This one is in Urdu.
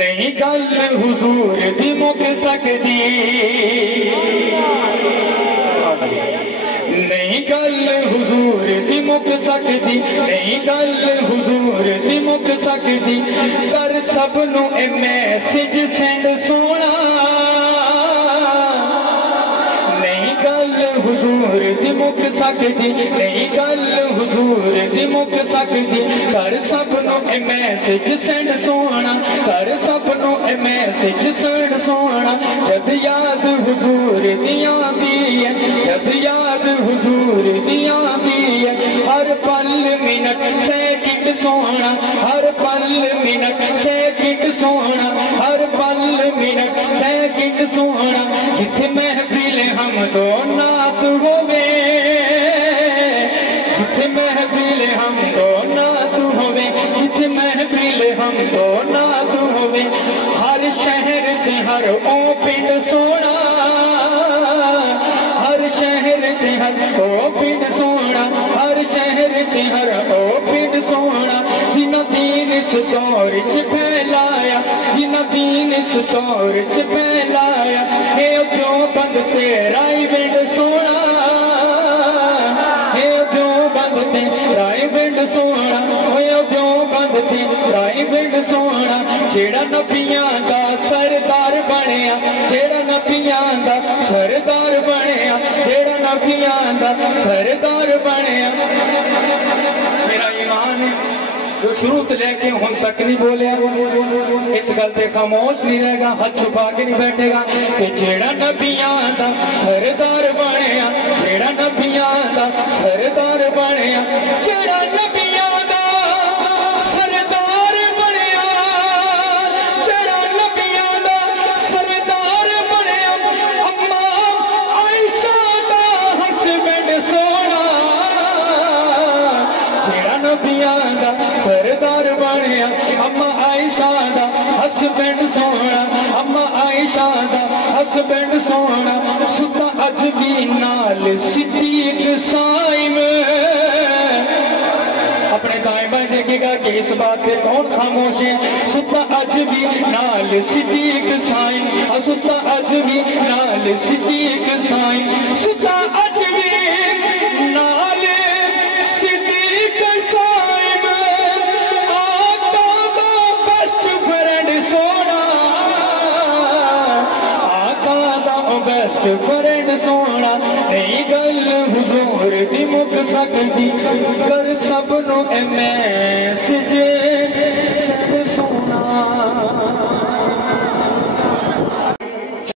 نہیں گل حضور دی مک سکدی نہیں گل حضور دی مک سکدی نہیں گل حضور دی مک سکدی کر سب نو اے میسج سینڈ سونا نہیں گل حضور دی مک سکدی نہیں گل حضور دی مک سکدی کر سب نو اے میسج سینڈ سونا کر سب نو اے میسج سینڈ سونا جد یاد حضور دیاں دی ہے جد یاد حضور دیاں دی ہے ہر پل منٹ سیکنڈ سونا ہر پل منٹ سیکنڈ سونا ہر پل منٹ سیکنڈ سونا جتھے محفل ہم دو نات ہوئے جتھے محفل ہم دو نات ہوئے جتھے محفل ہم دو نات ہوئے ہر شہر تے ہر او پنڈ سونا ہر شہر تے ہر او پنڈ سونا ہر شہر تے ہر او پنڈ سونا جنہ دین اس دور چ پھیلایا جنہ دین اس دور چ پھیلایا اے جو بند تیرا ہی بنڈ سونا اے جو بند تیرا ہی بنڈ سونا اے جو بند تیرا ہی بنڈ سونا جیڑا نبیاں دا سردار بنیا جیڑا نبیاں دا سردار بنیا جیڑا نبیاں دا سردار بنیا میرا ایمان ہے جو شروع لے کے ہن تک نہیں بولیا اس گل تے خاموش نہیں رہے گا ہاتھ چھپا کے نہیں بیٹھے گا کہ جیڑا نبیاں دا سردار بنیا جیڑا نبیاں دا سردار بنیا جیڑا نبیاں دا سردار بنیا جیڑا نبیاں دا سردار بنیا اما عائشہ دا ہسبینڈ سونا جیڑا نبیاں دا سردار بنیا اما عائشہ دا ہسبینڈ سونا اما عائشہ دا ہسبینڈ سونا ستا اج بھی نال صدیق سائم اپنے دائیں بائیں دیکھے گا کہ اس بات پہ کون خاموش ہے ستا اج بھی نال صدیق سائم ستا اج بھی نال صدیق سائم ستا اج بھی نال صدیق سائم آقا دا بیسٹ فرینڈ سونا آقا دا بیسٹ فرینڈ سونا نہیں گل حضور دی مک سکدی کر سب نو اے میسج